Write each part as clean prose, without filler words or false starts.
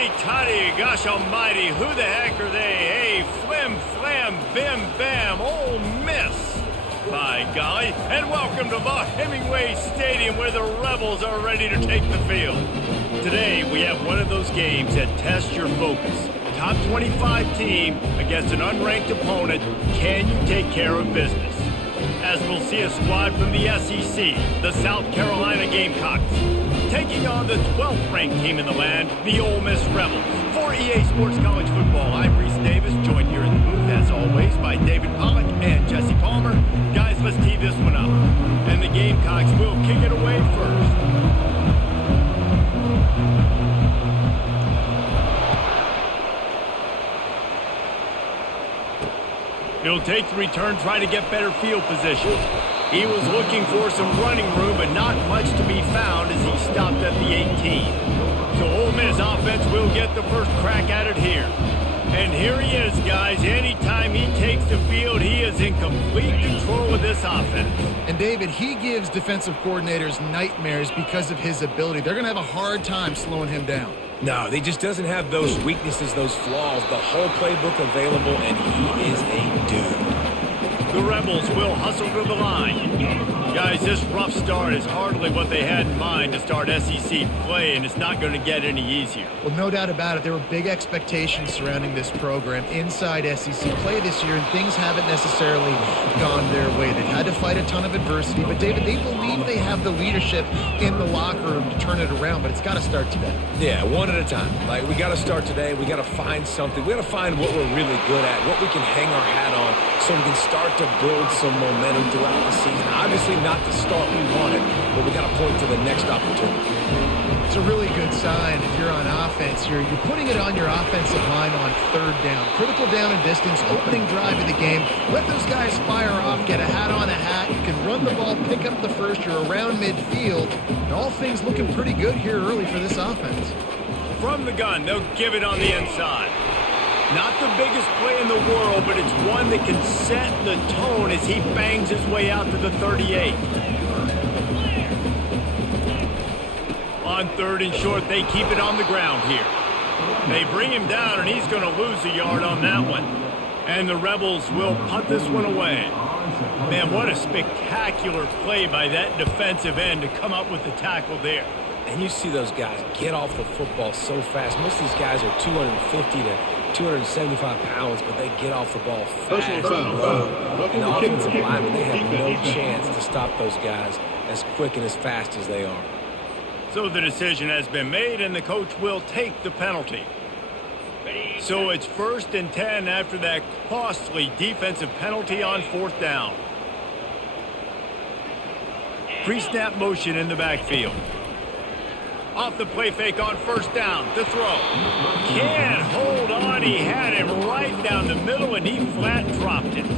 Hotty-toddy, gosh almighty, who the heck are they? Hey, flim, flam, bim, bam, Ole Miss. By golly, and welcome to Vaught-Hemingway Stadium where the Rebels are ready to take the field. Today, we have one of those games that tests your focus. Top 25 team against an unranked opponent. Can you take care of business? As we'll see a squad from the SEC, the South Carolina Gamecocks, taking on the 12th ranked team in the land, the Ole Miss Rebels. For EA Sports College Football, I'm Reese Davis, joined here in the booth, as always, by David Pollack and Jesse Palmer. Guys, let's tee this one up. And the Gamecocks will kick it away first. He'll take the return, try to get better field position. He was looking for some running room, but not much to be found as he stopped at the 18. So Ole Miss offense will get the first crack at it here. And here he is, guys. Anytime he takes the field, he is in complete control of this offense. And David, he gives defensive coordinators nightmares because of his ability. They're going to have a hard time slowing him down. No, he just doesn't have those weaknesses, those flaws, the whole playbook available, and he is a dude. The Rebels will hustle to the line. Guys, this rough start is hardly what they had in mind to start SEC play, and it's not going to get any easier. Well, no doubt about it. There were big expectations surrounding this program inside SEC play this year, and things haven't necessarily gone their way. They've had to fight a ton of adversity, but David, they believe they have the leadership in the locker room to turn it around, but it's got to start today. Yeah, one at a time. Like, we got to start today. We got to find something. We got to find what we're really good at, what we can hang our hat on, so we can start to build some momentum throughout the season. Obviously not the start we wanted, but we got to point to the next opportunity. It's a really good sign if you're on offense. You're putting it on your offensive line on third down. Critical down and distance, opening drive of the game. Let those guys fire off, get a hat on a hat. You can run the ball, pick up the first. You're around midfield. And all things looking pretty good here early for this offense. From the gun, they'll give it on the inside. Not the biggest play in the world, but it's one that can set the tone as he bangs his way out to the 38. On third and short, they keep it on the ground here. They bring him down, and he's going to lose a yard on that one. And the Rebels will punt this one away. Man, what a spectacular play by that defensive end to come up with the tackle there. And you see those guys get off the football so fast. Most of these guys are 250 to 275 pounds, but they get off the ball fast and low. And the offensive linemen, they have no chance to stop those guys as quick and as fast as they are. So the decision has been made, and the coach will take the penalty. So it's 1st and 10 after that costly defensive penalty on 4th down. Pre-snap motion in the backfield. Off the play fake on 1st down to throw. Can't hold on. He had him right down the middle, and he flat dropped it.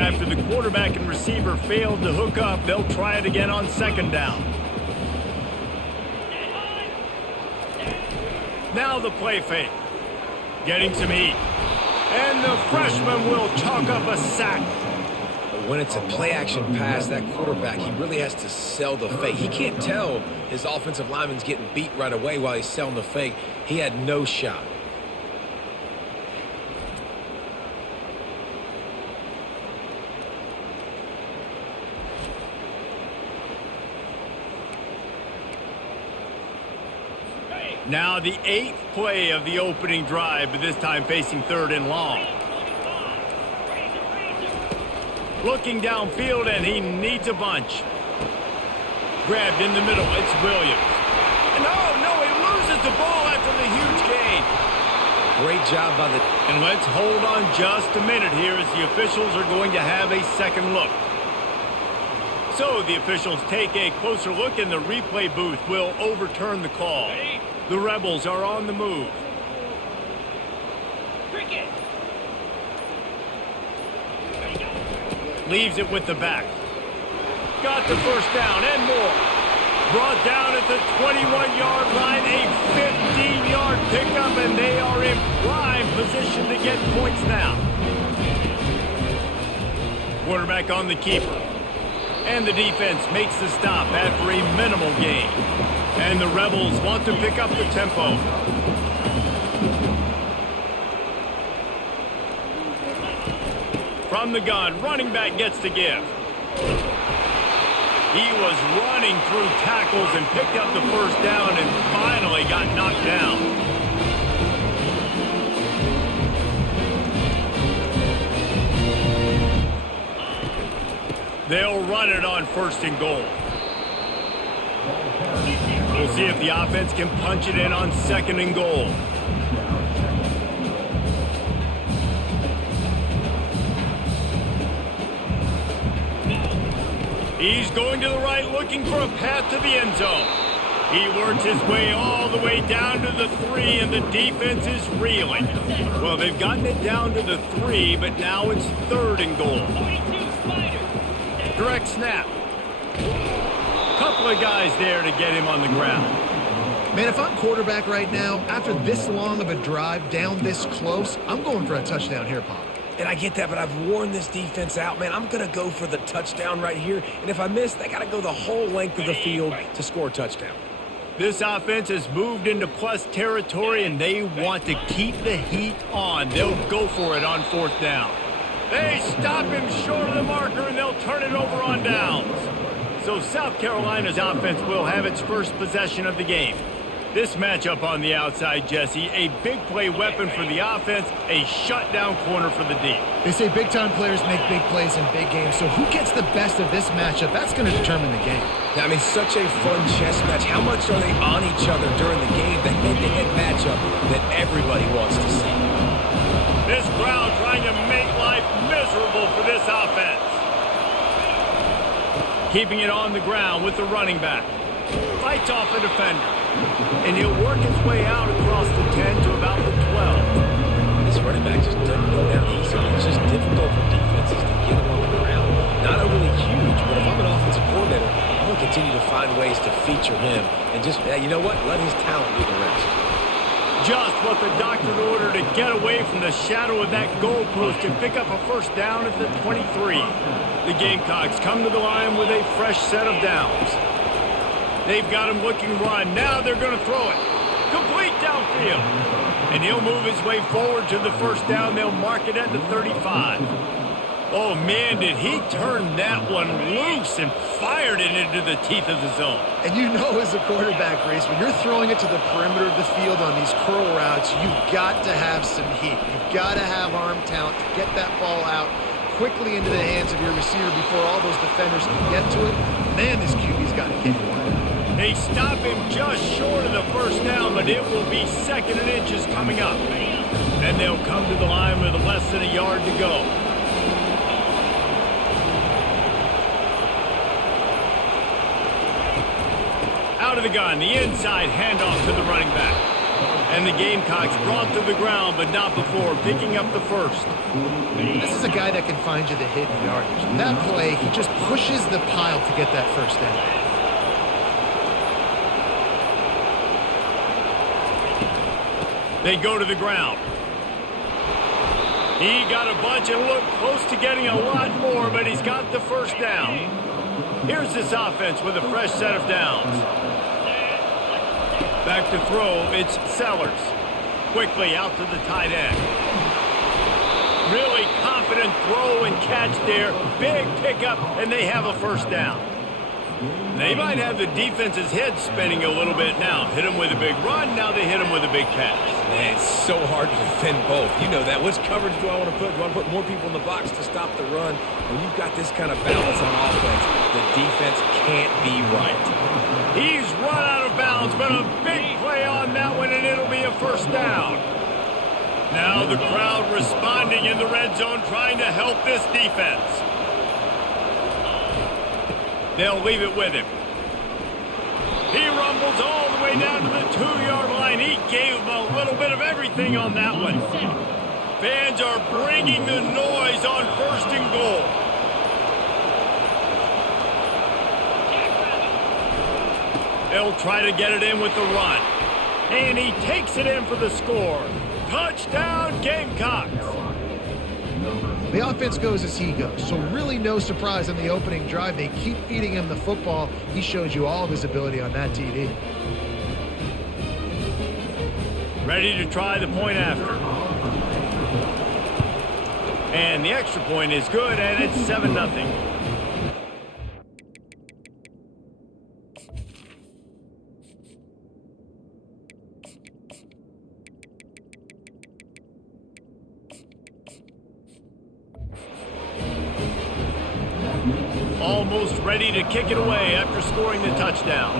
After the quarterback and receiver failed to hook up, they'll try it again on 2nd down. Now the play fake. Getting some heat. And the freshman will chalk up a sack. When it's a play-action pass, that quarterback, he really has to sell the fake. He can't tell his offensive lineman's getting beat right away while he's selling the fake. He had no shot. Now the 8th play of the opening drive, but this time facing 3rd and long. Looking downfield, and he needs a bunch. Grabbed in the middle, it's Williams. No, he loses the ball after the huge gain. Great job by the... And let's hold on just a minute here as the officials are going to have a second look. So the officials take a closer look, and the replay booth will overturn the call. The Rebels are on the move. Leaves it with the back. Got the first down and more. Brought down at the 21-yard line, a 15-yard pickup, and they are in prime position to get points now. Quarterback on the keeper. And the defense makes the stop after a minimal gain. And the Rebels want to pick up the tempo. From the gun, running back gets to give. He was running through tackles and picked up the first down and finally got knocked down. They'll run it on 1st and goal. We'll see if the offense can punch it in on 2nd and goal. He's going to the right, looking for a path to the end zone. He works his way all the way down to the 3, and the defense is reeling. Well, they've gotten it down to the 3, but now it's 3rd and goal. Direct snap. Couple of guys there to get him on the ground. Man, if I'm quarterback right now, after this long of a drive down this close, I'm going for a touchdown here, Pop. And I get that, but I've worn this defense out, man. I'm going to go for the touchdown right here. And if I miss, they got to go the whole length of the field to score a touchdown. This offense has moved into plus territory, and they want to keep the heat on. They'll go for it on 4th down. They stop him short of the marker, and they'll turn it over on downs. So South Carolina's offense will have its first possession of the game. This matchup on the outside, Jesse, a big play weapon for the offense, a shutdown corner for the D. They say big-time players make big plays in big games, so who gets the best of this matchup? That's going to determine the game. I mean, such a fun chess match. How much are they on each other during the game? The head-to-head matchup that everybody wants to see. This crowd trying to make life miserable for this offense. Keeping it on the ground with the running back. Fights off a defender. And he'll work his way out across the 10 to about the 12. This running back just doesn't go down easily. It's just difficult for defenses to get him on the ground. Not overly huge, but if I'm an offensive coordinator, I'm going to continue to find ways to feature him. And just, you know what? Let his talent do the rest. Just what the doctor ordered to get away from the shadow of that goalpost and pick up a first down at the 23. The Gamecocks come to the line with a fresh set of downs. They've got him looking run. Now they're going to throw it. Complete downfield. And he'll move his way forward to the first down. They'll mark it at the 35. Oh, man, did he turn that one loose and fired it into the teeth of the zone. And you know as a quarterback, Reese, when you're throwing it to the perimeter of the field on these curl routes, you've got to have some heat. You've got to have arm talent to get that ball out quickly into the hands of your receiver before all those defenders can get to it. Man, this QB's got to get it. They stop him just short of the first down, but it will be 2nd and inches coming up. And they'll come to the line with less than a yard to go. Out of the gun, the inside handoff to the running back. And the Gamecocks brought to the ground, but not before picking up the first. This is a guy that can find you the hidden yardage. That play, he just pushes the pile to get that first down. They go to the ground. He got a bunch and looked close to getting a lot more, but he's got the first down. Here's this offense with a fresh set of downs. Back to throw, it's Sellers. Quickly out to the tight end. Really confident throw and catch there. Big pickup, and they have a first down. They might have the defense's head spinning a little bit now. Hit him with a big run, now they hit him with a big pass. Man, it's so hard to defend both. You know that. Which coverage do I want to put? Do I want to put more people in the box to stop the run? When you've got this kind of balance on offense, the defense can't be right. He's run out of bounds, but a big play on that one, and it'll be a first down. Now the crowd responding in the red zone, trying to help this defense. They'll leave it with him. He rumbles all the way down to the 2-yard line. He gave him a little bit of everything on that one. Fans are bringing the noise on 1st and goal. They'll try to get it in with the run. And he takes it in for the score. Touchdown, Gamecocks. The offense goes as he goes, so really no surprise on the opening drive. They keep feeding him the football. He showed you all of his ability on that TD. Ready to try the point after. And the extra point is good, and it's 7-0. Almost ready to kick it away after scoring the touchdown.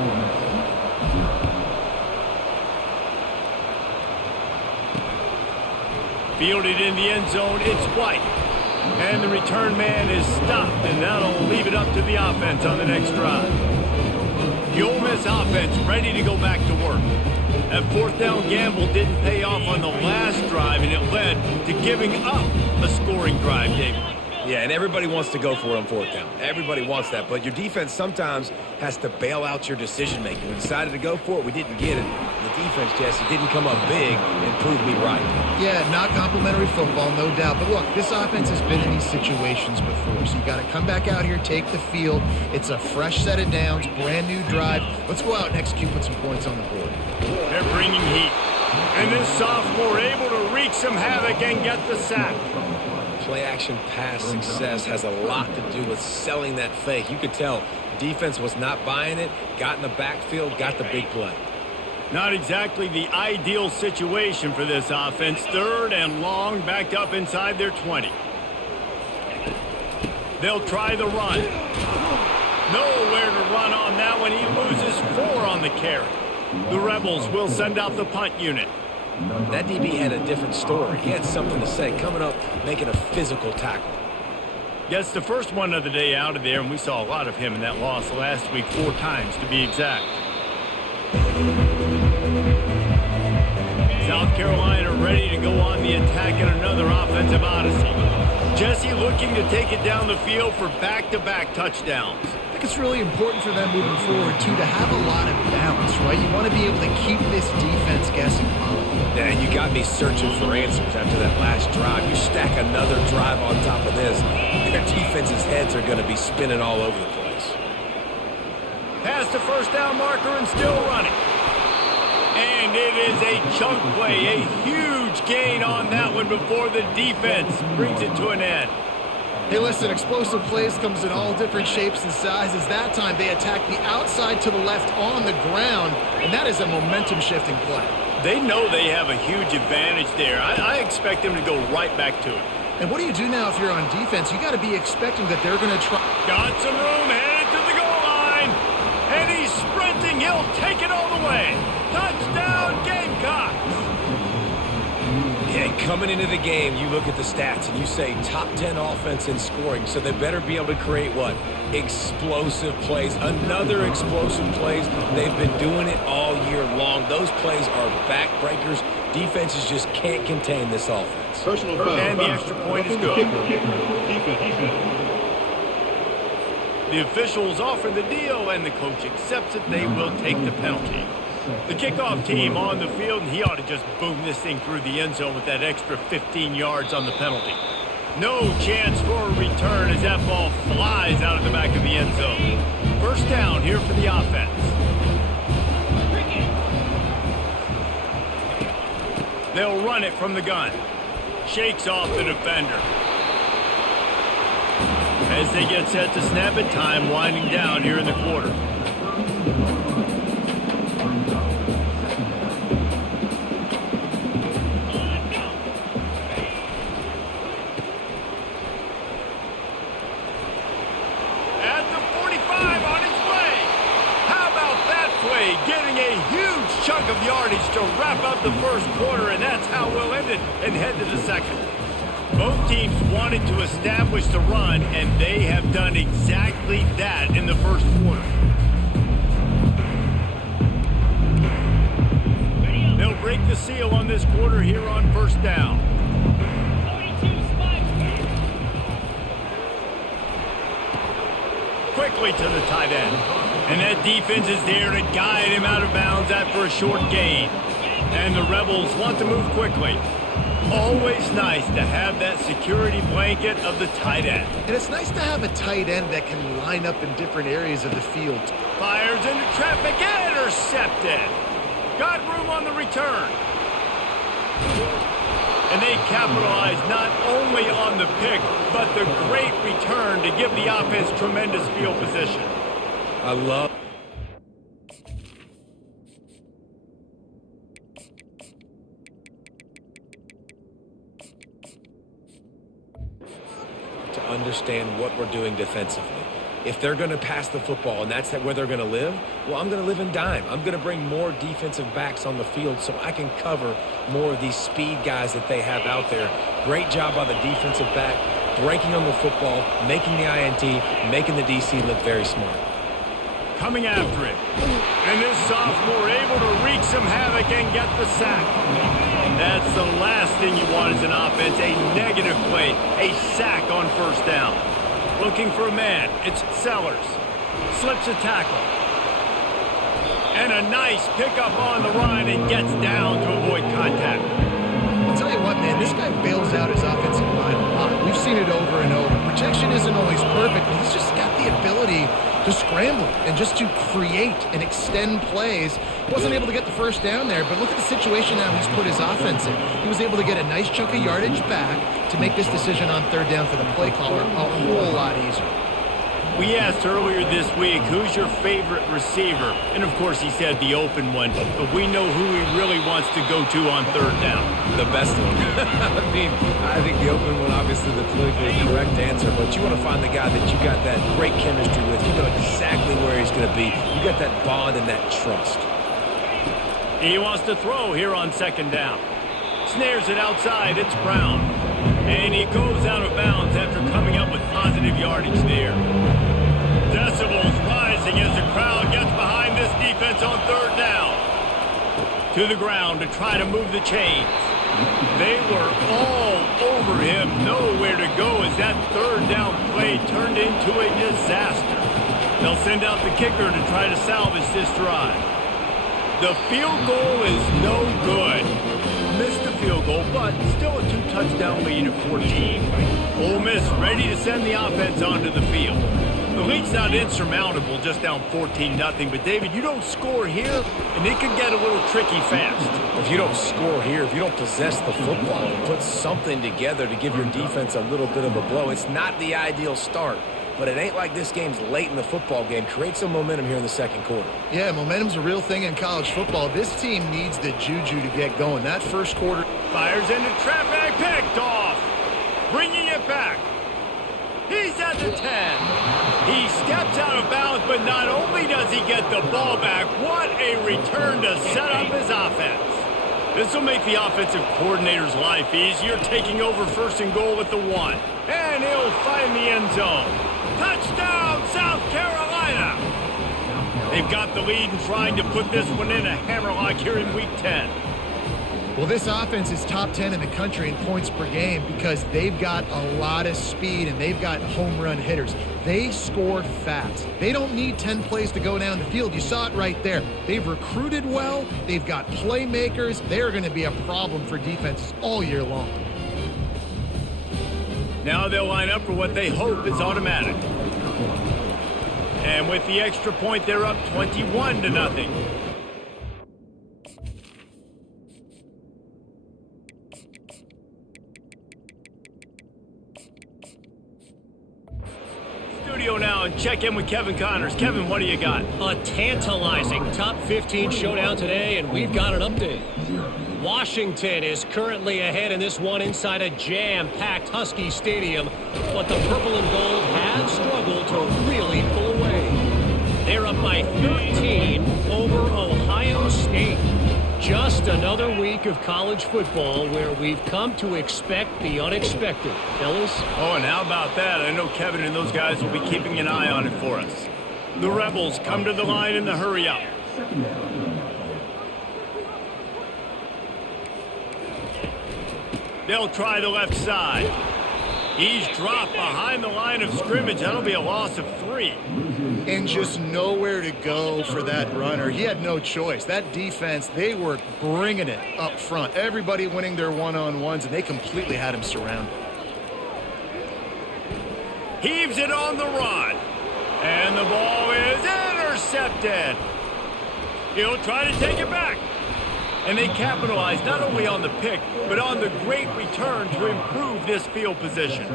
Fielded in the end zone, it's White. And the return man is stopped, and that'll leave it up to the offense on the next drive. The Ole Miss offense ready to go back to work. That fourth down gamble didn't pay off on the last drive, and it led to giving up a scoring drive, David. Yeah, and everybody wants to go for it on fourth down. Everybody wants that, but your defense sometimes has to bail out your decision-making. We decided to go for it. We didn't get it. The defense, Jesse, didn't come up big and prove me right. Yeah, not complimentary football, no doubt. But look, this offense has been in these situations before, so you got to come back out here, take the field. It's a fresh set of downs, brand new drive. Let's go out and execute, put some points on the board. They're bringing heat. And this sophomore able to wreak some havoc and get the sack. Play-action pass success has a lot to do with selling that fake. You could tell defense was not buying it, got in the backfield, got the big play. Not exactly the ideal situation for this offense. 3rd and long, backed up inside their 20. They'll try the run. Nowhere to run on that one. He loses 4 on the carry. The Rebels will send out the punt unit. That DB had a different story. He had something to say, coming up, making a physical tackle. Yes, the first one of the day out of there, and we saw a lot of him in that loss last week, 4 times to be exact. South Carolina ready to go on the attack in another offensive odyssey. Jesse looking to take it down the field for back-to-back touchdowns. I think it's really important for them moving forward, too, to have a lot of balance, right? You want to be able to keep this defense guessing. Yeah, you got me searching for answers after that last drive. You stack another drive on top of this, their defense's heads are going to be spinning all over the place. Past the first down marker and still running. And it is a chunk play, a huge gain on that one before the defense brings it to an end. Hey, listen, explosive plays comes in all different shapes and sizes. That time they attack the outside to the left on the ground, and that is a momentum-shifting play. They know they have a huge advantage there. I expect them to go right back to it. And what do you do now if you're on defense? You got to be expecting that they're going to try. Got some room, headed to the goal line. And he's sprinting. He'll take it all the way. Touchdown, Gamecocks. Yeah, coming into the game, you look at the stats and you say top 10 offense in scoring, so they better be able to create what? Explosive plays. Another explosive plays. They've been doing it all year long. Those plays are backbreakers. Defenses just can't contain this offense. Personal foul. And the extra point is good. The officials offer the deal, and the coach accepts it. They will take the penalty. The kickoff team on the field, and he ought to just boom this thing through the end zone with that extra 15 yards on the penalty. No chance for a return as that ball flies out of the back of the end zone. First down here for the offense. They'll run it from the gun. Shakes off the defender. As they get set to snap it, time winding down here in the quarter. Getting a huge chunk of yardage to wrap up the first quarter, and that's how we'll end it and head to the second. Both teams wanted to establish the run, and they have done exactly that in the first quarter. They'll break the seal on this quarter here on first down. Quickly to the tight end. And that defense is there to guide him out of bounds after a short gain. And the Rebels want to move quickly. Always nice to have that security blanket of the tight end. And it's nice to have a tight end that can line up in different areas of the field. Fires into traffic, intercepted. Got room on the return. And they capitalize not only on the pick, but the great return to give the offense tremendous field position. I love to understand what we're doing defensively. If they're going to pass the football and that's where they're going to live, well, I'm going to live in dime. I'm going to bring more defensive backs on the field so I can cover more of these speed guys that they have out there. Great job by the defensive back, breaking on the football, making the INT, making the DC look very smart. Coming after it. And this sophomore able to wreak some havoc and get the sack. That's the last thing you want as an offense, a negative play, a sack on first down. Looking for a man, it's Sellers. Slips a tackle. And a nice pickup on the run and gets down to avoid contact. I'll tell you what, man, this guy bails out his offensive line a lot. We've seen it over and over. Protection isn't always perfect, but he's just got the ability to scramble and just to create and extend plays. Wasn't able to get the first down there, but look at the situation now he's put his offense in. He was able to get a nice chunk of yardage back to make this decision on third down for the play caller a whole lot easier. We asked earlier this week, who's your favorite receiver? And of course he said the open one, but we know who he really wants to go to on third down. The best one. I mean, I think the open one, obviously the politically correct answer, but you want to find the guy that you got that great chemistry with. You know exactly where he's going to be. You got that bond and that trust. He wants to throw here on second down. Snares it outside, it's Brown. And he goes out of bounds after coming up with positive yardage there. Decibels rising as the crowd gets behind this defense on third down. To the ground to try to move the chains. They were all over him, nowhere to go as that third down play turned into a disaster. They'll send out the kicker to try to salvage this drive. The field goal is no good. Missed the field goal, but still a two-touchdown lead of 14. Ole Miss ready to send the offense onto the field. The lead's not insurmountable, just down 14-0. But, David, you don't score here, and it can get a little tricky fast. If you don't score here, if you don't possess the football and put something together to give your defense a little bit of a blow, it's not the ideal start. But it ain't like this game's late in the football game. Create some momentum here in the second quarter. Yeah, momentum's a real thing in college football. This team needs the juju to get going. That first quarter. Fires into traffic, picked off. Bringing it back. He's at the 10. He steps out of bounds, but not only does he get the ball back, what a return to set up his offense. This will make the offensive coordinator's life easier, taking over first and goal at the 1. And he'll find the end zone. Touchdown, South Carolina! They've got the lead and trying to put this one in a hammerlock here in Week 10. Well, this offense is top 10 in the country in points per game because they've got a lot of speed and they've got home run hitters. They score fast. They don't need 10 plays to go down the field. You saw it right there. They've recruited well. They've got playmakers. They're going to be a problem for defenses all year long. Now they'll line up for what they hope is automatic. And with the extra point, they're up 21-0. Studio now and check in with Kevin Connors. Kevin, what do you got? A tantalizing top 15 showdown today, and we've got an update. Washington is currently ahead in this one inside a jam-packed Husky Stadium, but the purple and gold have struggled to really pull away. They're up by 13 over Ohio State. Just another week of college football where we've come to expect the unexpected. Fellas? Oh, and how about that? I know Kevin and those guys will be keeping an eye on it for us. The Rebels come to the line in the hurry-up. They'll try the left side. He's dropped behind the line of scrimmage. That'll be a loss of 3. And just nowhere to go for that runner. He had no choice. That defense, they were bringing it up front. Everybody winning their one-on-ones, and they completely had him surrounded. Heaves it on the run. And the ball is intercepted. He'll try to take it back. And they capitalized not only on the pick, but on the great return to improve this field position.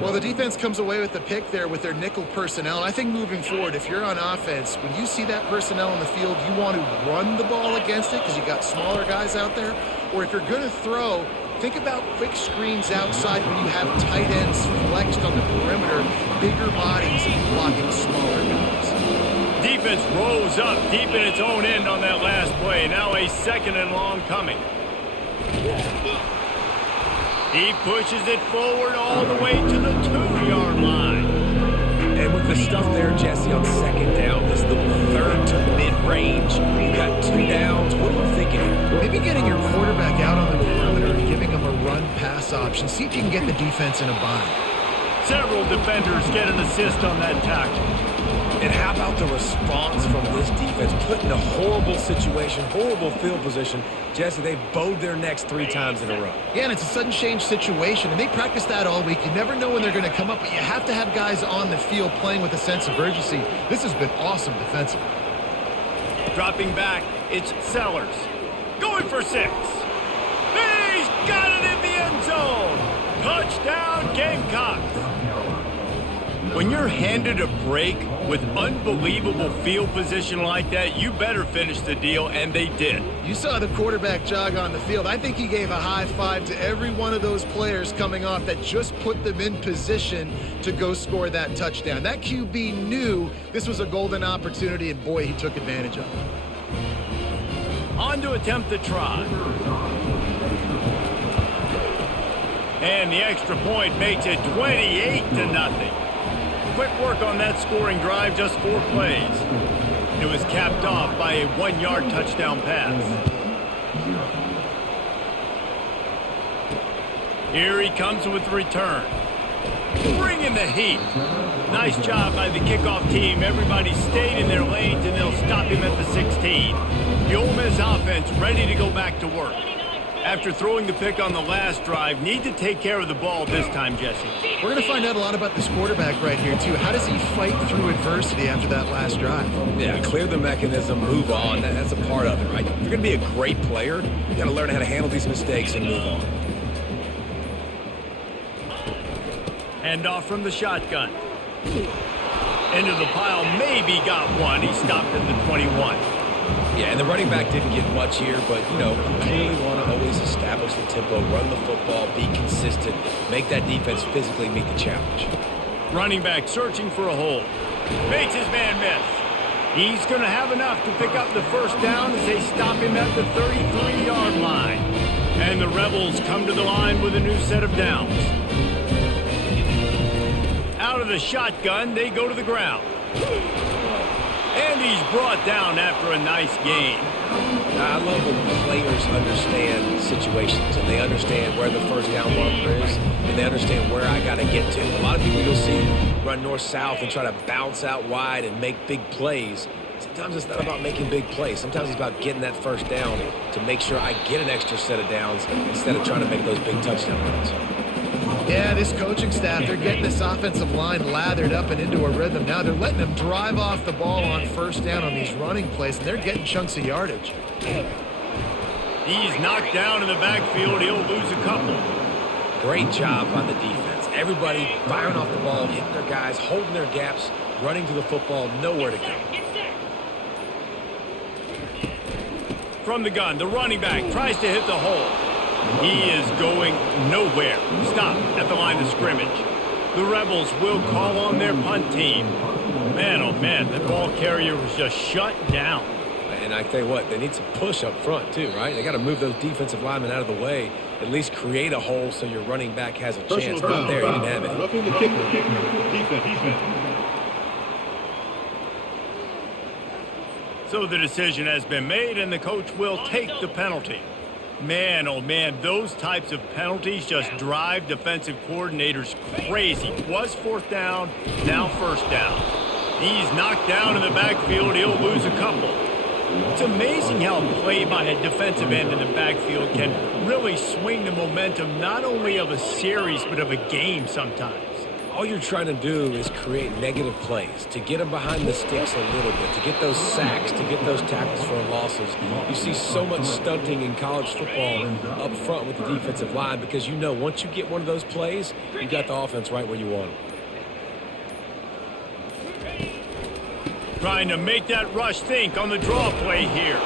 Well, the defense comes away with the pick there with their nickel personnel. And I think moving forward, if you're on offense, when you see that personnel on the field, you want to run the ball against it because you got smaller guys out there. Or if you're going to throw, think about quick screens outside when you have tight ends flexed on the perimeter, bigger bodies blocking smaller guys. Defense rose up deep in its own end on that last play. Now a 2nd and long coming. He pushes it forward all the way to the 2-yard line. And with the stuff there, Jesse, on 2nd down, this little 3rd to mid-range, you got 2 downs. What are you thinking here? Maybe getting your quarterback out on the perimeter and giving him a run-pass option. See if you can get the defense in a bind. Several defenders get an assist on that tackle. And how about the response from this defense? Put in a horrible situation, horrible field position. Jesse, they've bowed their necks 3 times in a row. Yeah, and it's a sudden change situation, and they practice that all week. You never know when they're going to come up, but you have to have guys on the field playing with a sense of urgency. This has been awesome defensively. Dropping back, it's Sellers. Going for 6. He's got it in the end zone. Touchdown, Gamecocks. When you're handed a break with unbelievable field position like that, you better finish the deal, and they did. You saw the quarterback jog on the field. I think he gave a high five to every one of those players coming off that just put them in position to go score that touchdown. That QB knew this was a golden opportunity, and boy, he took advantage of it. On to attempt the try. And the extra point makes it 28-0. Quick work on that scoring drive, just 4 plays. It was capped off by a 1-yard touchdown pass. Here he comes with the return. Bringing the heat. Nice job by the kickoff team. Everybody stayed in their lanes, and they'll stop him at the 16. The Ole Miss offense ready to go back to work. After throwing the pick on the last drive, need to take care of the ball this time, Jesse. We're going to find out a lot about this quarterback right here, too. How does he fight through adversity after that last drive? Yeah, clear the mechanism, move on. That's a part of it, right? If you're going to be a great player, you got to learn how to handle these mistakes and move on. Handoff from the shotgun. Into the pile, maybe got one. He stopped at the 21. Yeah, and the running back didn't get much here, but, you know, you clearly want to always establish the tempo, run the football, be consistent, make that defense physically meet the challenge. Running back searching for a hole. Makes his man miss. He's going to have enough to pick up the first down as they stop him at the 33-yard line. And the Rebels come to the line with a new set of downs. Out of the shotgun, they go to the ground. And he's brought down after a nice gain. I love when players understand situations and they understand where the first down marker is and they understand where I got to get to. A lot of people you'll see run north-south and try to bounce out wide and make big plays. Sometimes it's not about making big plays. Sometimes it's about getting that first down to make sure I get an extra set of downs instead of trying to make those big touchdown runs. Yeah, this coaching staff, they're getting this offensive line lathered up and into a rhythm. Now they're letting them drive off the ball on first down on these running plays, and they're getting chunks of yardage. He's knocked down in the backfield. He'll lose a couple. Great job by the defense. Everybody firing off the ball, hitting their guys, holding their gaps, running to the football, nowhere to go. From the gun, the running back tries to hit the hole. He is going nowhere. Stop at the line of scrimmage. The Rebels will call on their punt team. Man, oh man, the ball carrier was just shut down. And I tell you what, they need some push up front too, right? They got to move those defensive linemen out of the way, at least create a hole so your running back has a chance. Not there, he didn't have it. Roughing the kicker. Defense. So the decision has been made, and the coach will take the penalty. Man, oh man, those types of penalties just drive defensive coordinators crazy. Was 4th down, now 1st down. He's knocked down in the backfield. He'll lose a couple. It's amazing how a play by a defensive end in the backfield can really swing the momentum not only of a series but of a game sometimes. all you're trying to do is create negative plays, to get them behind the sticks a little bit, to get those sacks, to get those tackles for losses. You see so much stunting in college football up front with the defensive line because you know once you get one of those plays, you got the offense right where you want them. Trying to make that rush think on the draw play here.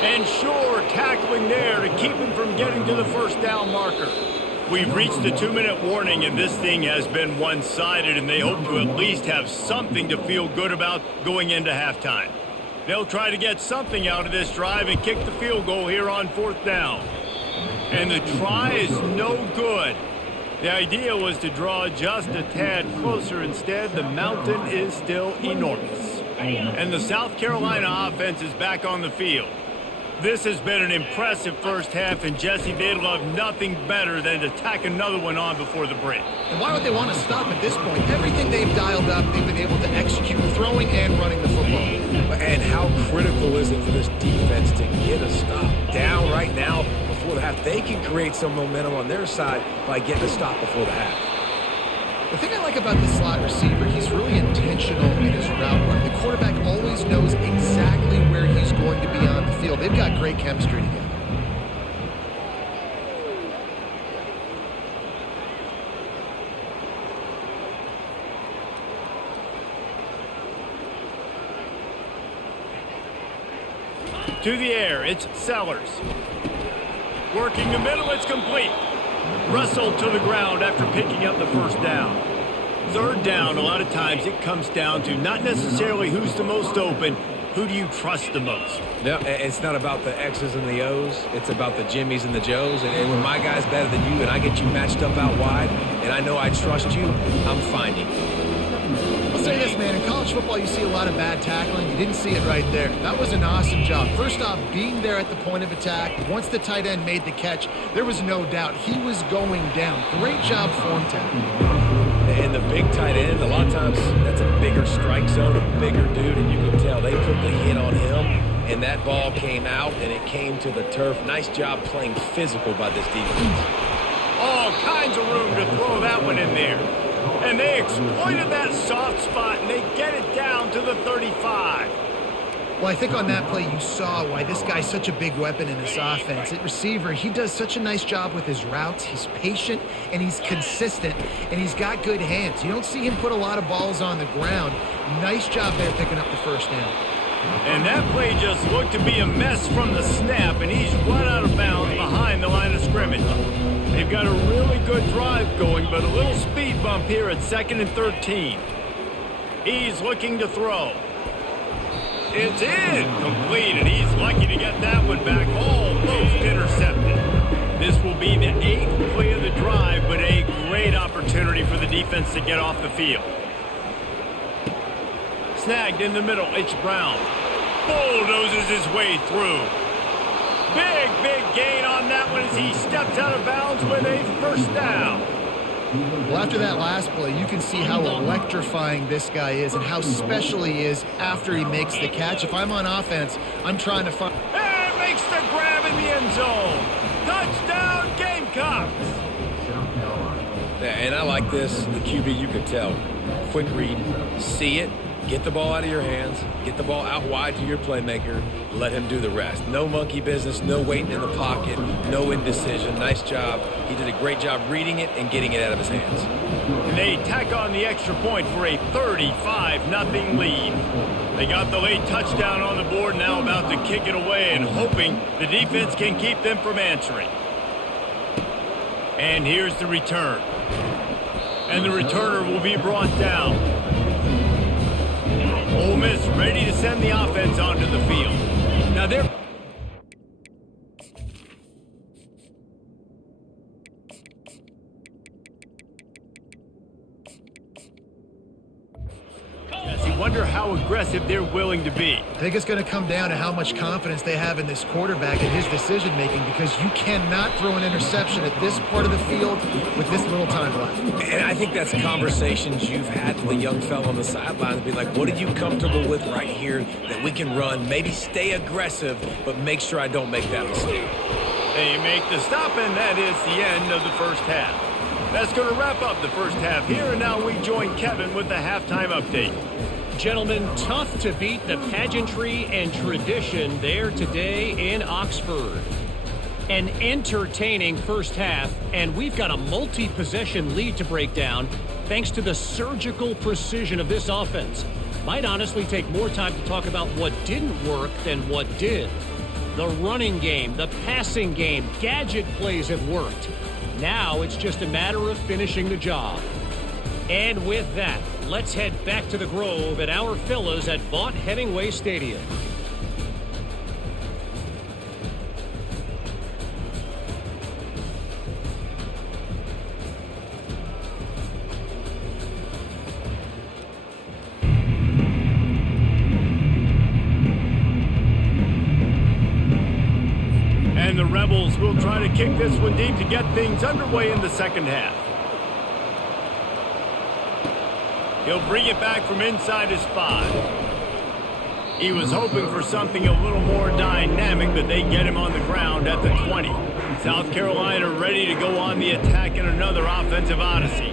And sure, tackling there to keep him from getting to the first down marker. We've reached the 2-minute warning, and this thing has been one-sided, and they hope to at least have something to feel good about going into halftime. They'll try to get something out of this drive and kick the field goal here on 4th down. And the try is no good. The idea was to draw just a tad closer. Instead, the mountain is still enormous. And the South Carolina offense is back on the field. This has been an impressive first half, and Jesse, they'd love nothing better than to tack another one on before the break. And why would they want to stop at this point? Everything they've dialed up, they've been able to execute, throwing and running the football. And how critical is it for this defense to get a stop down right now before the half? They can create some momentum on their side by getting a stop before the half. The thing I like about the slot receiver, he's really intentional in his route run. The quarterback always knows exactly where he's going to be on the field. They've got great chemistry together. To the air, it's Sellers. Working the middle, it's complete. Russell to the ground after picking up the first down. 3rd down, a lot of times it comes down to not necessarily who's the most open, who do you trust the most? No, it's not about the X's and the O's. It's about the Jimmys and the Joes. And when my guy's better than you and I get you matched up out wide and I know I trust you, I'm finding you. I'll say this, man. In college football, you see a lot of bad tackling. You didn't see it right there. That was an awesome job. First off, being there at the point of attack. Once the tight end made the catch, there was no doubt he was going down. Great job form tackling. And the big tight end, a lot of times that's a bigger strike zone, a bigger dude, and you can tell they put the hit on him, and that ball came out, and it came to the turf. Nice job playing physical by this defense. All kinds of room to throw that one in there. And they exploited that soft spot, and they get it down to the 35. Well, I think on that play you saw why this guy's such a big weapon in this offense. At receiver, he does such a nice job with his routes. He's patient, and he's consistent, and he's got good hands. You don't see him put a lot of balls on the ground. Nice job there picking up the first down. And that play just looked to be a mess from the snap, and he's run out of bounds behind the line of scrimmage. They've got a really good drive going, but a little speed bump here at 2nd and 13. He's looking to throw. It's in, complete, and he's lucky to get that one back, almost intercepted. This will be the 8th play of the drive, but a great opportunity for the defense to get off the field. Snagged in the middle, it's Brown. Bulldozes his way through. Big gain on that one as he steps out of bounds with a first down. Well, after that last play, you can see how electrifying this guy is and how special he is after he makes the catch. If I'm on offense, I'm trying to find... And makes the grab in the end zone. Touchdown, Gamecocks. And I like this. The QB, you can tell. Quick read. See it. Get the ball out of your hands. Get the ball out wide to your playmaker. Let him do the rest. No monkey business. No waiting in the pocket. No indecision. Nice job. He did a great job reading it and getting it out of his hands. And they tack on the extra point for a 35-0 lead. They got the late touchdown on the board, now about to kick it away and hoping the defense can keep them from answering. And here's the return. And the returner will be brought down. Ole Miss ready to send the offense onto the field. Now they're... Wonder how aggressive they're willing to be. I think it's going to come down to how much confidence they have in this quarterback and his decision-making, because you cannot throw an interception at this part of the field with this little time left. And I think that's conversations you've had with a young fellow on the sideline to be like, what are you comfortable with right here that we can run? Maybe stay aggressive, but make sure I don't make that mistake. They make the stop, and that is the end of the first half. That's going to wrap up the first half here, and now we join Kevin with the halftime update. Gentlemen, tough to beat the pageantry and tradition there today in Oxford. An entertaining first half, and we've got a multi-possession lead to break down thanks to the surgical precision of this offense. Might honestly take more time to talk about what didn't work than what did. The running game, the passing game, gadget plays have worked. Now it's just a matter of finishing the job. And with that, let's head back to the Grove at our fellas at Vaught-Hemingway Stadium. And the Rebels will try to kick this one deep to get things underway in the second half. He'll bring it back from inside his 5. He was hoping for something a little more dynamic, but they get him on the ground at the 20. South Carolina ready to go on the attack in another offensive odyssey.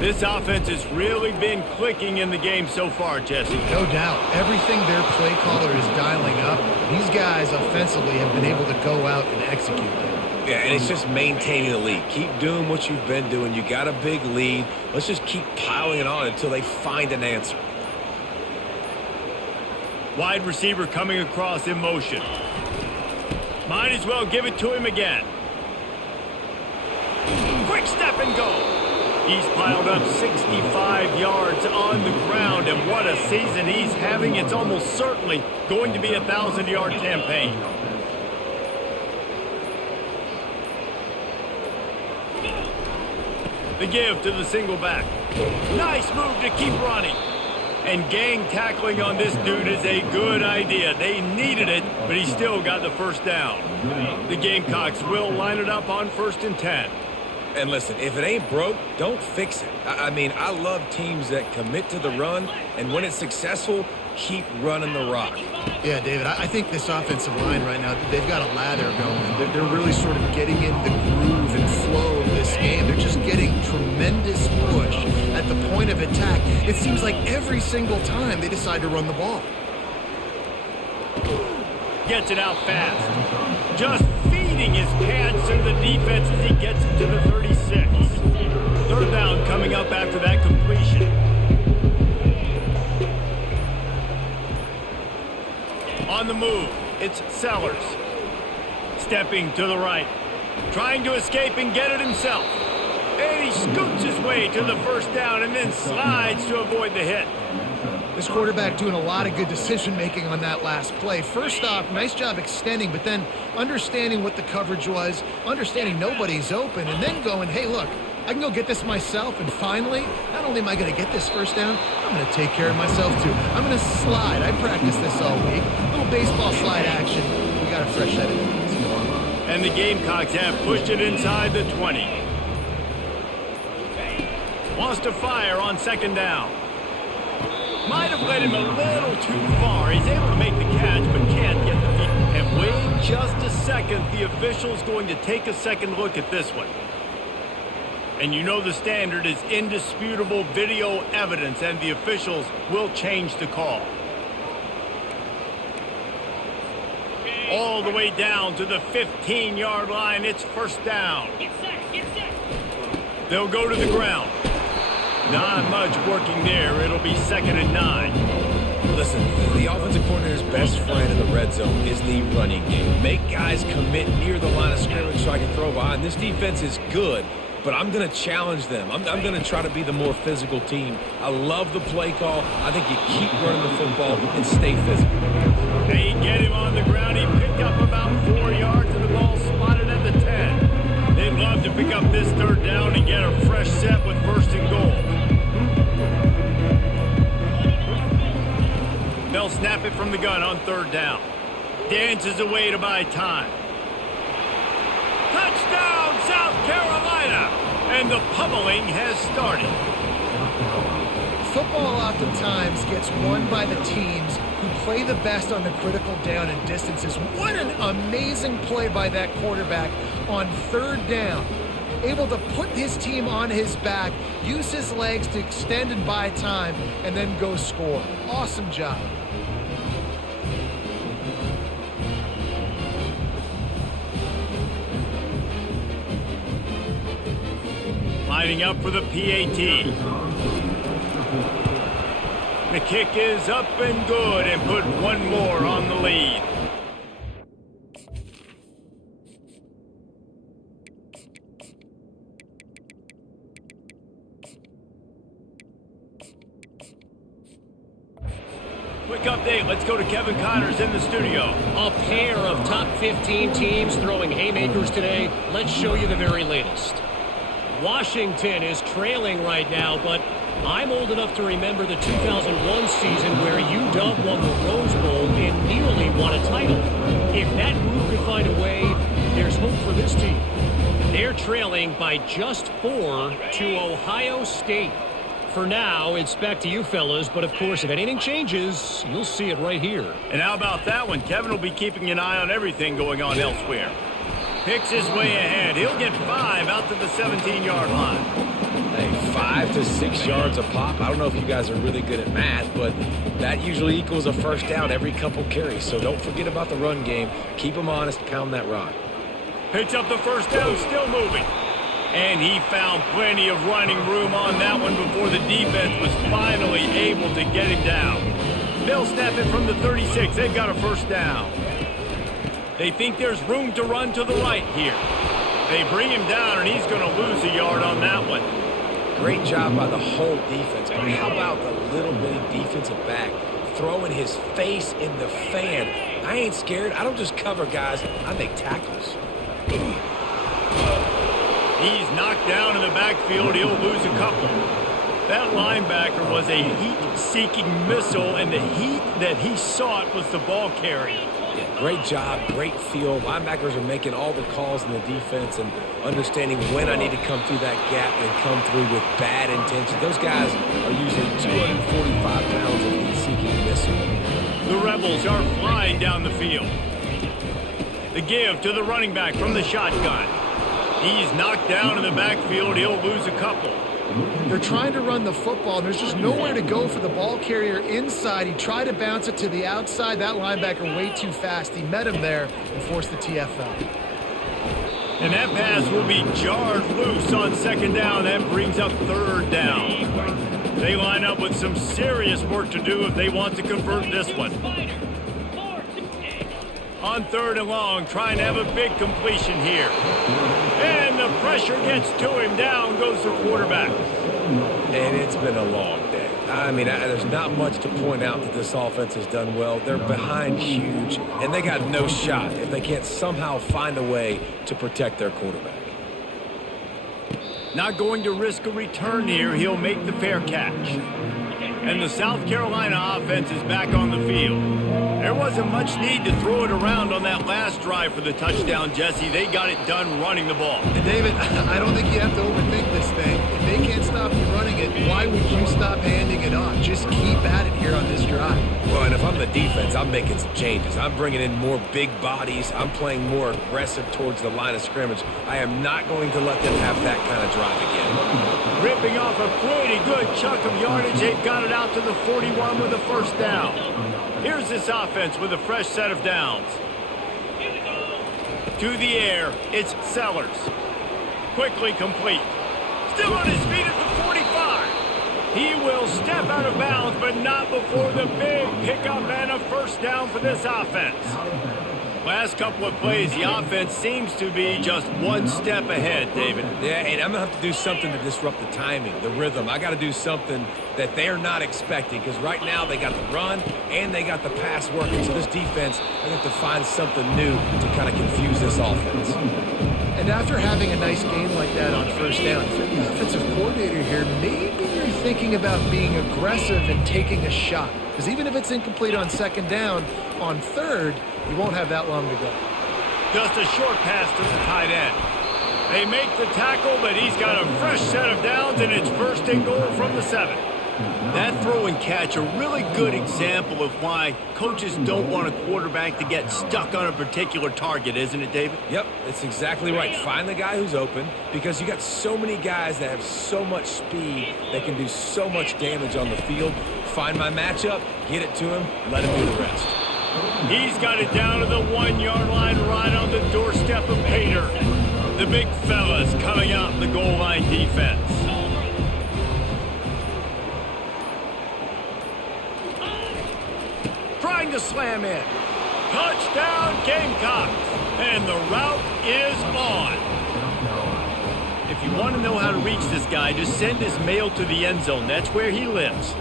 This offense has really been clicking in the game so far, Jesse. No doubt. Everything their play caller is dialing up, these guys offensively have been able to go out and execute them. Yeah, and it's just maintaining the lead. Keep doing what you've been doing. You got a big lead. Let's just keep piling it on until they find an answer. Wide receiver coming across in motion. Might as well give it to him again. Quick step and go. He's piled up 65 yards on the ground, and what a season he's having. It's almost certainly going to be a 1,000-yard campaign. The give to the single back. Nice move to keep running. And gang tackling on this dude is a good idea. They needed it, but he still got the first down. The Gamecocks will line it up on 1st and 10. And listen, if it ain't broke, don't fix it. I mean, I love teams that commit to the run, and when it's successful, keep running the rock. Yeah, David, I think this offensive line right now, they've got a lather going. They're really sort of getting in the groove and flow of this game. They're just getting tremendous push at the point of attack. It seems like every single time they decide to run the ball. Gets it out fast. Just feeding his pads to the defense as he gets it to the 36. 3rd down coming up after that completion. On the move, it's Sellers. Stepping to the right. Trying to escape and get it himself. And he scoots his way to the first down and then slides to avoid the hit. This quarterback doing a lot of good decision-making on that last play. First off, nice job extending, but then understanding what the coverage was, understanding nobody's open, and then going, hey, look, I can go get this myself, and finally, not only am I going to get this first down, I'm going to take care of myself, too. I'm going to slide. I practiced this all week. A little baseball slide action. We got a fresh set of defense. And the Gamecocks have pushed it inside the 20. Wants to fire on 2nd down. Might have led him a little too far. He's able to make the catch, but can't get the feet. And wait just a second. The official's going to take a second look at this one. And you know the standard is indisputable video evidence, and the officials will change the call. All the way down to the 15-yard line. It's 1st down. They'll go to the ground. Not much working there. It'll be 2nd and 9. Listen, the offensive coordinator's best friend in the red zone is the running game. Make guys commit near the line of scrimmage so I can throw behind. This defense is good, but I'm going to challenge them. I'm going to try to be the more physical team. I love the play call. I think you keep running the football and stay physical. They get him on the ground. He picked up about 4 yards, and the ball spotted at the 10. They'd love to pick up this 3rd down and get a fresh set with 1st and goal. They'll snap it from the gun on 3rd down. Dances away to buy time. Touchdown, South Carolina! And the pummeling has started. Football oftentimes gets won by the teams who play the best on the critical down and distances. What an amazing play by that quarterback on 3rd down. able to put his team on his back, use his legs to extend and buy time, and then go score. Awesome job. Lining up for the PAT. The kick is up and good and put one more on the lead. Quick update. Let's go to Kevin Connors in the studio. A pair of top 15 teams throwing haymakers today. Let's show you the very latest. Washington is trailing right now, but I'm old enough to remember the 2001 season where UW won the Rose Bowl and nearly won a title. If that group could find a way, there's hope for this team. They're trailing by just 4 to Ohio State. For now, it's back to you fellas, but of course, if anything changes, you'll see it right here. And how about that one? Kevin will be keeping an eye on everything going on elsewhere. Picks his way ahead. He'll get 5 out to the 17-yard line. Hey, 5 to 6 yards a pop. I don't know if you guys are really good at math, but that usually equals a first down every couple carries. So don't forget about the run game. Keep them honest. Pound that rock. Picks up the first down, still moving. And he found plenty of running room on that one before the defense was finally able to get him down. They'll snap it from the 36. They've got a first down. They think there's room to run to the right here. They bring him down, and he's going to lose a yard on that one. Great job by the whole defense. But how about the little bitty defensive back throwing his face in the fan? I ain't scared. I don't just cover guys. I make tackles. He's knocked down in the backfield. He'll lose a couple. That linebacker was a heat-seeking missile, and the heat that he sought was the ball carrier. Yeah, great job, great feel. Linebackers are making all the calls in the defense and understanding when I need to come through that gap and come through with bad intention. Those guys are usually 245 pounds of heat-seeking missile. The Rebels are flying down the field. The give to the running back from the shotgun. He's knocked down in the backfield. He'll lose a couple. They're trying to run the football, and there's just nowhere to go for the ball carrier inside. He tried to bounce it to the outside. That linebacker way too fast. He met him there and forced the TFL. And that pass will be jarred loose on second down. That brings up third down. They line up with some serious work to do if they want to convert this one. On third and long, trying to have a big completion here. And the pressure gets to him. Down goes the quarterback. And it's been a long day. I mean, there's not much to point out that this offense has done well. They're behind huge, and they got no shot if they can't somehow find a way to protect their quarterback. Not going to risk a return here. He'll make the fair catch. And the South Carolina offense is back on the field. There wasn't much need to throw it around on that last drive for the touchdown, Jesse. They got it done running the ball. And David, I don't think you have to overthink this thing. If they can't stop you running it, why would you stop handing it off? Just keep at it here on this drive. Well, and if I'm the defense, I'm making some changes. I'm bringing in more big bodies. I'm playing more aggressive towards the line of scrimmage. I am not going to let them have that kind of drive again. Ripping off a pretty good chunk of yardage. They've got it out to the 41 with a first down. Here's this offense with a fresh set of downs. To the air, it's Sellers. Quickly complete. Still on his feet at the 45. He will step out of bounds, but not before the big pickup and a first down for this offense. Last couple of plays, the offense seems to be just one step ahead, David. Yeah, and I'm going to have to do something to disrupt the timing, the rhythm. I got to do something that they're not expecting because right now they got the run and they got the pass working. So this defense, they have to find something new to kind of confuse this offense. And after having a nice game like that on first down, if you're the offensive coordinator here, maybe you're thinking about being aggressive and taking a shot. Because even if it's incomplete on second down, on third, you won't have that long to go. Just a short pass to the tight end. They make the tackle, but he's got a fresh set of downs, and it's first and goal from the 7. That throw and catch, a really good example of why coaches don't want a quarterback to get stuck on a particular target, isn't it, David? Yep, that's exactly right. Find the guy who's open because you got so many guys that have so much speed that can do so much damage on the field. Find my matchup, get it to him, let him do the rest. He's got it down to the 1-yard line right on the doorstep of Pater. The big fellas coming out in the goal line defense. Trying to slam in. Touchdown Gamecocks. And the route is on. If you want to know how to reach this guy, just send his mail to the end zone. That's where he lives.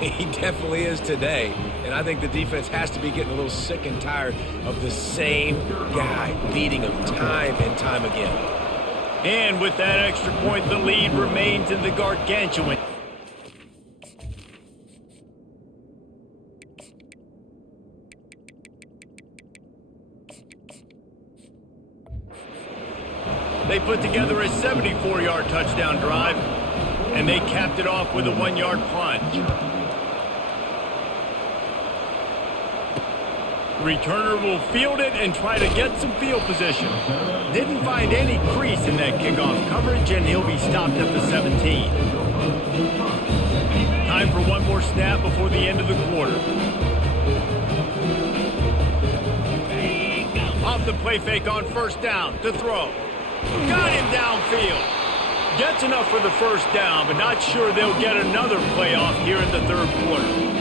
He definitely is today. And I think the defense has to be getting a little sick and tired of the same guy beating him time and time again. And with that extra point, the lead remains in the gargantuan. They put together a 74-yard touchdown drive, and they capped it off with a 1-yard plunge. Returner will field it and try to get some field position. Didn't find any crease in that kickoff coverage, and he'll be stopped at the 17. Time for one more snap before the end of the quarter. Off the play fake on first down to throw. Got him downfield. Gets enough for the first down, but not sure they'll get another playoff here in the third quarter.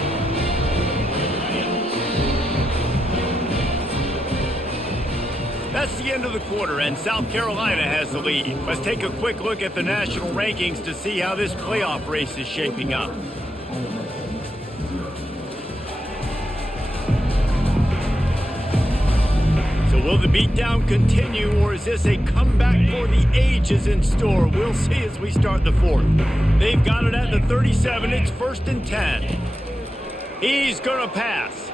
That's the end of the quarter, and South Carolina has the lead. Let's take a quick look at the national rankings to see how this playoff race is shaping up. So will the beatdown continue, or is this a comeback for the ages in store? We'll see as we start the fourth. They've got it at the 37. It's 1st and 10. He's going to pass.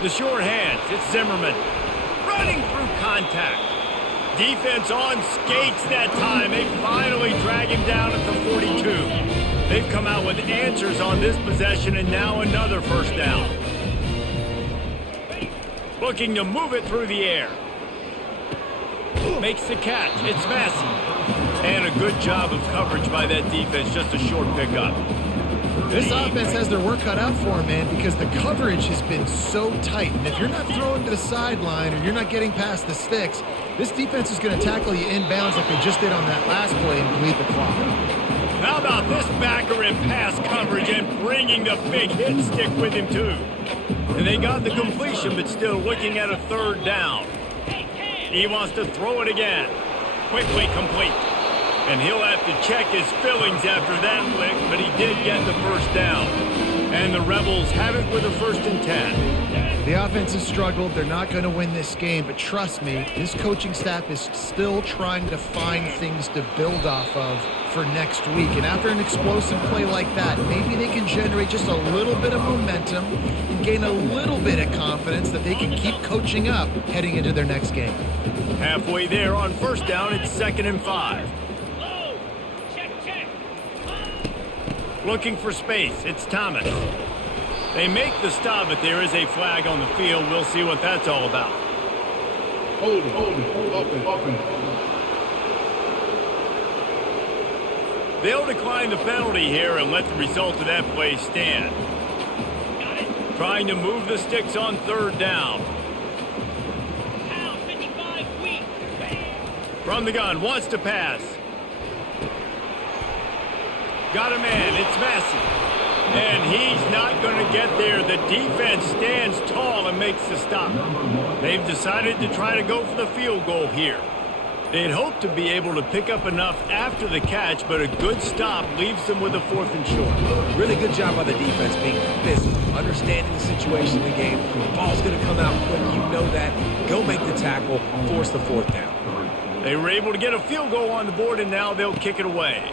The short hands. It's Zimmerman. Running through contact. Defense on skates that time. They finally drag him down at the 42. They've come out with answers on this possession, and now another first down. Looking to move it through the air. Makes the catch. It's Massey. And a good job of coverage by that defense. Just a short pickup. This offense has their work cut out for them, man, because the coverage has been so tight. And if you're not throwing to the sideline or you're not getting past the sticks, this defense is going to tackle you inbounds like they just did on that last play and bleed the clock. How about this backer in pass coverage and bringing the big hit stick with him, too? And they got the completion, but still looking at a third down. He wants to throw it again. Quickly complete. And he'll have to check his fillings after that lick, but he did get the first down. And the Rebels have it with a 1st and 10. The offense has struggled. They're not going to win this game, but trust me, this coaching staff is still trying to find things to build off of for next week. And after an explosive play like that, maybe they can generate just a little bit of momentum and gain a little bit of confidence that they can keep coaching up heading into their next game. Halfway there on first down, it's 2nd and 5. Looking for space, it's Thomas. They make the stop, but there is a flag on the field. We'll see what that's all about. Hold it. They'll decline the penalty here and let the result of that play stand. Trying to move the sticks on third down. From the gun, wants to pass. Got a man, it's Massey. And he's not going to get there. The defense stands tall and makes the stop. They've decided to try to go for the field goal here. They'd hope to be able to pick up enough after the catch, but a good stop leaves them with a 4th and short. Really good job by the defense being physical, understanding the situation in the game. The ball's going to come out quick. You know that. Go make the tackle, force the 4th down. They were able to get a field goal on the board, and now they'll kick it away.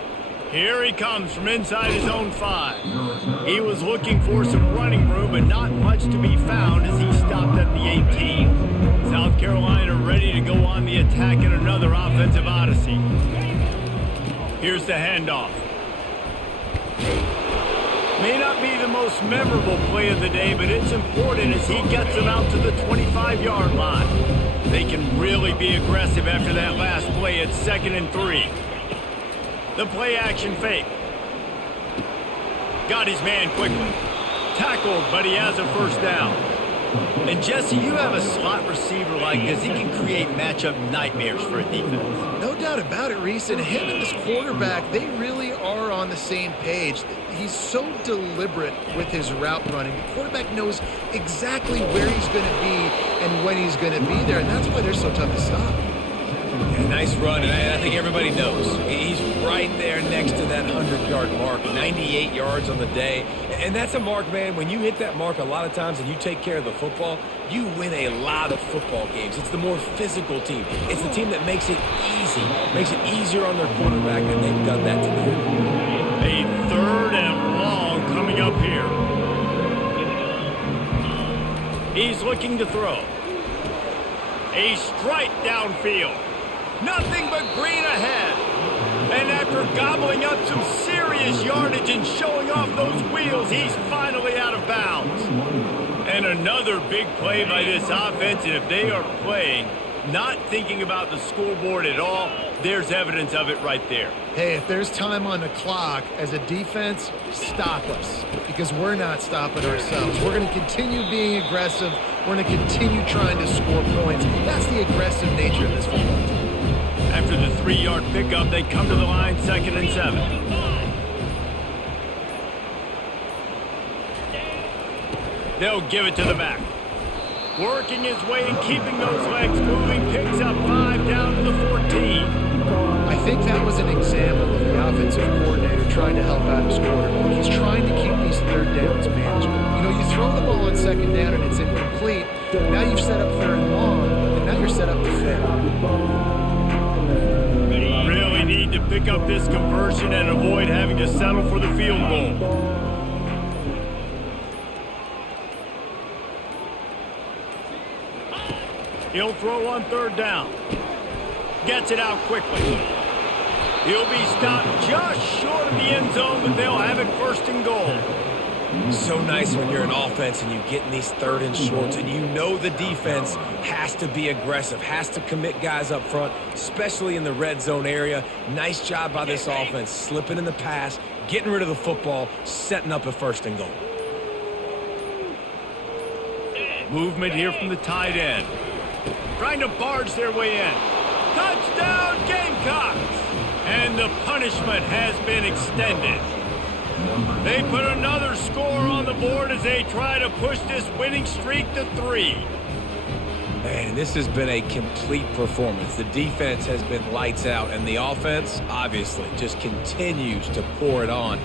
Here he comes from inside his own 5. He was looking for some running room, but not much to be found as he stopped at the 18. South Carolina ready to go on the attack in another offensive odyssey. Here's the handoff. May not be the most memorable play of the day, but it's important as he gets them out to the 25-yard line. They can really be aggressive after that last play at 2nd and 3. The play action fake. Got his man quickly. Tackled, but he has a first down. And Jesse, you have a slot receiver like this, he can create matchup nightmares for a defense. No doubt about it, Reese. And him and this quarterback, they really are on the same page. He's so deliberate with his route running. The quarterback knows exactly where he's going to be and when he's going to be there, and that's why they're so tough to stop. Yeah, nice run, and I think everybody knows. He's right there next to that 100-yard mark, 98 yards on the day. And that's a mark, man. When you hit that mark a lot of times and you take care of the football, you win a lot of football games. It's the more physical team. It's the team that makes it easy, makes it easier on their quarterback, and they've done that today. A 3rd and long coming up here. He's looking to throw. A strike downfield. Nothing but green ahead. And after gobbling up some serious yardage and showing off those wheels, he's finally out of bounds. And another big play by this offense, and if they are playing, not thinking about the scoreboard at all, there's evidence of it right there. Hey, if there's time on the clock, as a defense, stop us. Because we're not stopping ourselves. We're going to continue being aggressive. We're going to continue trying to score points. That's the aggressive nature of this football team. After the 3-yard pickup, they come to the line 2nd and 7. They'll give it to the back. Working his way and keeping those legs moving, picks up 5 down to the 14. I think that was an example of the offensive coordinator trying to help out his quarterback. He's trying to keep these 3rd downs manageable. You know, you throw the ball on 2nd down and it's incomplete. Now you've set up 3rd and long, and now you're set up to fail. Really need to pick up this conversion and avoid having to settle for the field goal. He'll throw on 3rd down. Gets it out quickly. He'll be stopped just short of the end zone, but they'll have it 1st and goal. So nice when you're an offense and you get in these 3rd and shorts and you know the defense has to be aggressive, has to commit guys up front, especially in the red zone area. Nice job by this offense, slipping in the pass, getting rid of the football, setting up a 1st and goal. Movement here from the tight end. Trying to barge their way in. Touchdown, Gamecocks! And the punishment has been extended. They put another score on the board as they try to push this winning streak to 3. Man, this has been a complete performance. The defense has been lights out, and the offense, obviously, just continues to pour it on.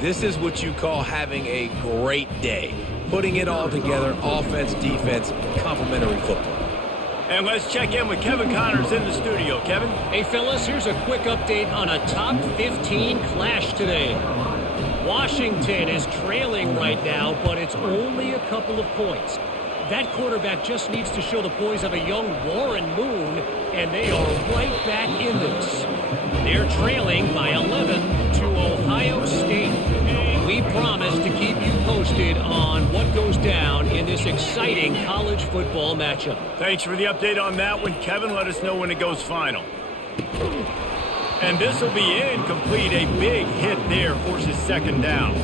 This is what you call having a great day. Putting it all together, offense, defense, complementary football. And let's check in with Kevin Connors in the studio. Kevin? Hey, fellas, here's a quick update on a top 15 clash today. Washington is trailing right now, but it's only a couple of points. That quarterback just needs to show the poise of a young Warren Moon, and they are right back in this. They're trailing by 11 to Ohio State. We promise to keep you posted on what goes down in this exciting college football matchup. Thanks for the update on that one, Kevin. Let us know when it goes final. And this will be incomplete. A big hit there forces 2nd down.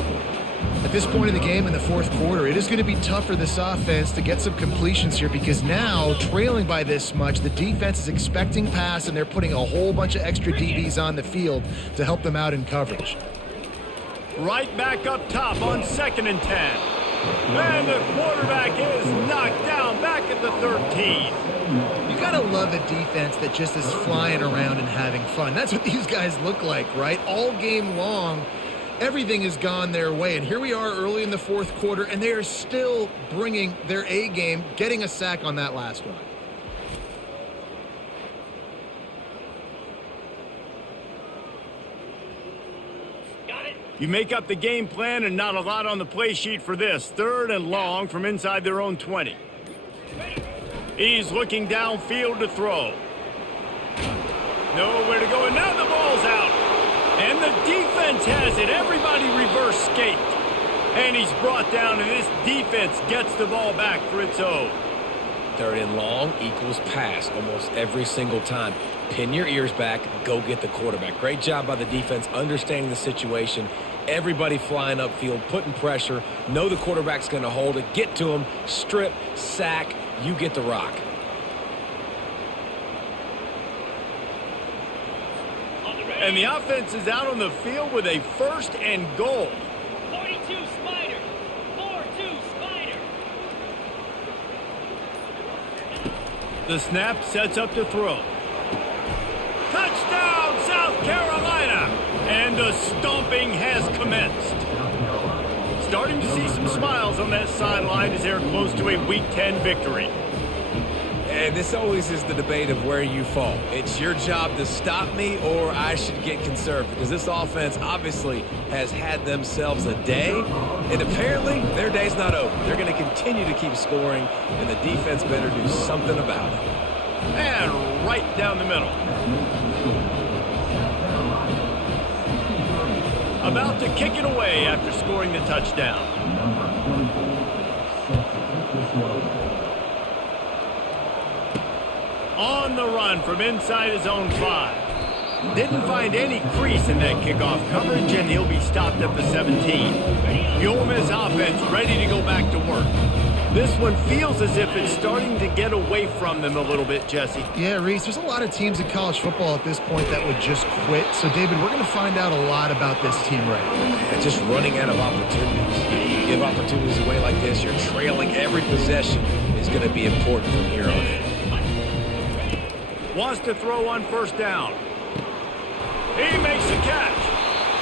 At this point in the game in the 4th quarter, it is going to be tough for this offense to get some completions here because now, trailing by this much, the defense is expecting pass and they're putting a whole bunch of extra DBs on the field to help them out in coverage. Right back up top on 2nd and 10. And the quarterback is knocked down back at the 13. You gotta love a defense that just is flying around and having fun. That's what these guys look like, right? All game long, everything has gone their way. And here we are early in the 4th quarter, and they are still bringing their A game, getting a sack on that last one. You make up the game plan and not a lot on the play sheet for this. 3rd and long from inside their own 20. He's looking downfield to throw. Nowhere to go, and now the ball's out. And the defense has it. Everybody reverse skate. And he's brought down, and this defense gets the ball back for its own. Third and long equals pass almost every single time. Pin your ears back, go get the quarterback. Great job by the defense understanding the situation. Everybody flying upfield, putting pressure. Know the quarterback's going to hold it. Get to him, strip, sack. You get the rock. And the offense is out on the field with a 1st and goal. 42 Spider. 4-2 Spider. The snap sets up to throw. Touchdown, South Carolina! And the stomping has commenced. Starting to see some smiles on that sideline as they're close to a Week 10 victory. And this always is the debate of where you fall. It's your job to stop me or I should get conservative, because this offense obviously has had themselves a day, and apparently their day's not over. They're going to continue to keep scoring, and the defense better do something about it. And right down the middle. About to kick it away after scoring the touchdown. On the run from inside his own 5. Didn't find any crease in that kickoff coverage, and he'll be stopped at the 17. The Ole Miss offense ready to go back to work. This one feels as if it's starting to get away from them a little bit, Jesse. Yeah, Reese, there's a lot of teams in college football at this point that would just quit. So, David, we're going to find out a lot about this team right now. Just running out of opportunities. You give opportunities away like this, you're trailing every possession is going to be important from here on in. Wants to throw on 1st down. He makes the catch.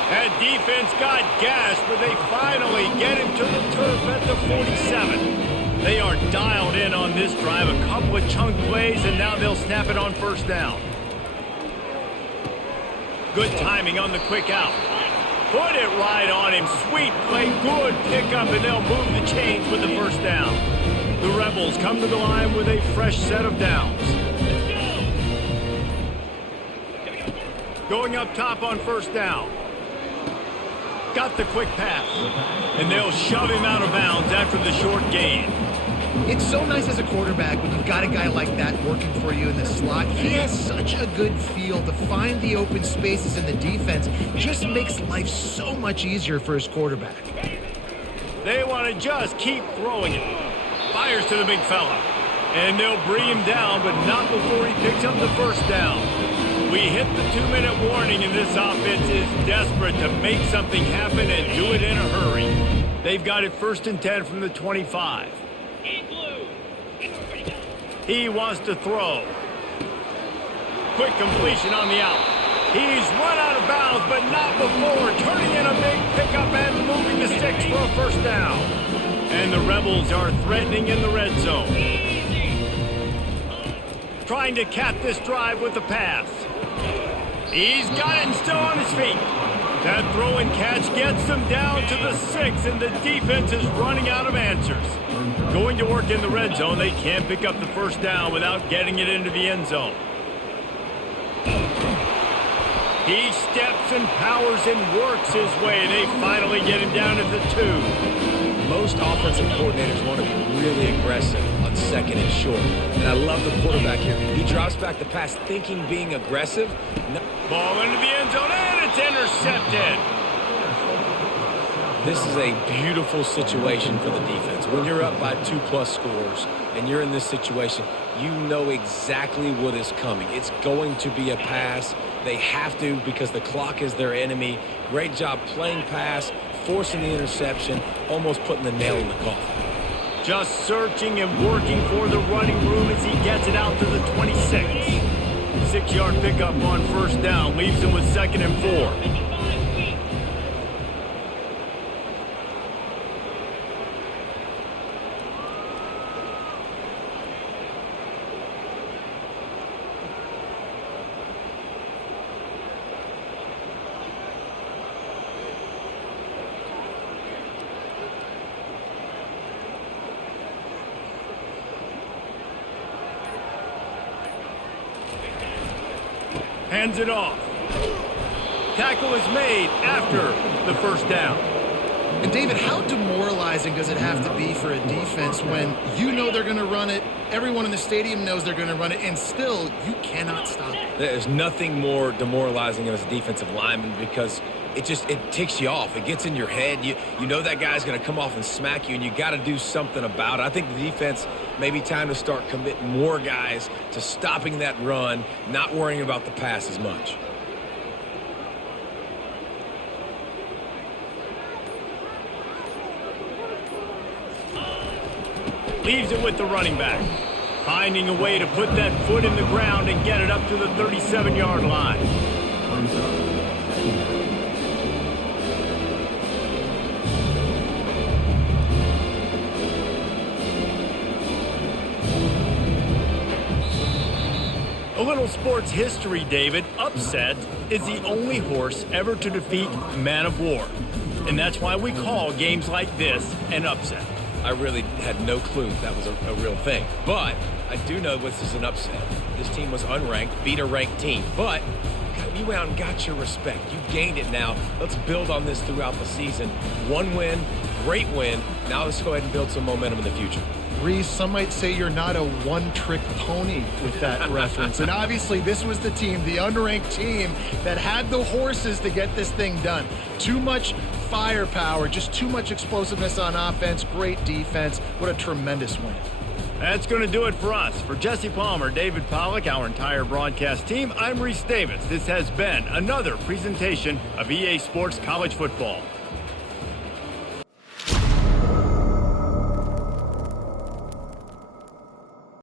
That defense got gashed, but they finally get him to the turf at the 47. They are dialed in on this drive. A couple of chunk plays, and now they'll snap it on 1st down. Good timing on the quick out. Put it right on him. Sweet play. Good pickup, and they'll move the chains with the 1st down. The Rebels come to the line with a fresh set of downs. Going up top on 1st down. Got the quick pass. And they'll shove him out of bounds after the short gain. It's so nice as a quarterback when you've got a guy like that working for you in the slot. He has such a good feel to find the open spaces in the defense. Just makes life so much easier for his quarterback. They want to just keep throwing it. Fires to the big fella. And they'll bring him down, but not before he picks up the 1st down. We hit the 2-minute warning, and this offense is desperate to make something happen and do it in a hurry. They've got it 1st and 10 from the 25. He wants to throw. Quick completion on the out. He's run out of bounds, but not before turning in a big pickup and moving the sticks for a 1st down. And the Rebels are threatening in the red zone. Trying to cap this drive with the pass. He's got it and still on his feet. That throw and catch gets them down to the 6, and the defense is running out of answers. Going to work in the red zone, they can't pick up the 1st down without getting it into the end zone. He steps and powers and works his way. They finally get him down at the 2. Most offensive coordinators want to be really aggressive on 2nd and short. And I love the quarterback here. He drops back the pass thinking being aggressive. No. Ball into the end zone, and it's intercepted. This is a beautiful situation for the defense. When you're up by 2+ scores and you're in this situation, you know exactly what is coming. It's going to be a pass. They have to, because the clock is their enemy. Great job playing pass, forcing the interception, almost putting the nail in the coffin. Just searching and working for the running room as he gets it out to the 26. 6-yard pickup on 1st down, leaves him with 2nd and 4. Hands it off. Tackle is made after the 1st down. And David, how demoralizing does it have to be for a defense when you know they're going to run it, everyone in the stadium knows they're going to run it, and still you cannot stop it? There's nothing more demoralizing as a defensive lineman because it ticks you off. It gets in your head. You know that guy's going to come off and smack you, and you got to do something about it. I think the defense may be time to start committing more guys to stopping that run, not worrying about the pass as much. Leaves it with the running back. Finding a way to put that foot in the ground and get it up to the 37-yard line. A little sports history, David. Upset is the only horse ever to defeat Man of War. And that's why we call games like this an upset. I really had no clue that was a real thing. But I do know this is an upset. This team was unranked, beat a ranked team. But you went out and got your respect. You gained it now. Let's build on this throughout the season. One win, great win. Now let's go ahead and build some momentum in the future. Reese, some might say you're not a one-trick pony with that reference. And obviously, this was the team, the unranked team, that had the horses to get this thing done. Too much firepower, just too much explosiveness on offense, great defense. What a tremendous win. That's going to do it for us. For Jesse Palmer, David Pollack, our entire broadcast team, I'm Reese Davis. This has been another presentation of EA Sports College Football.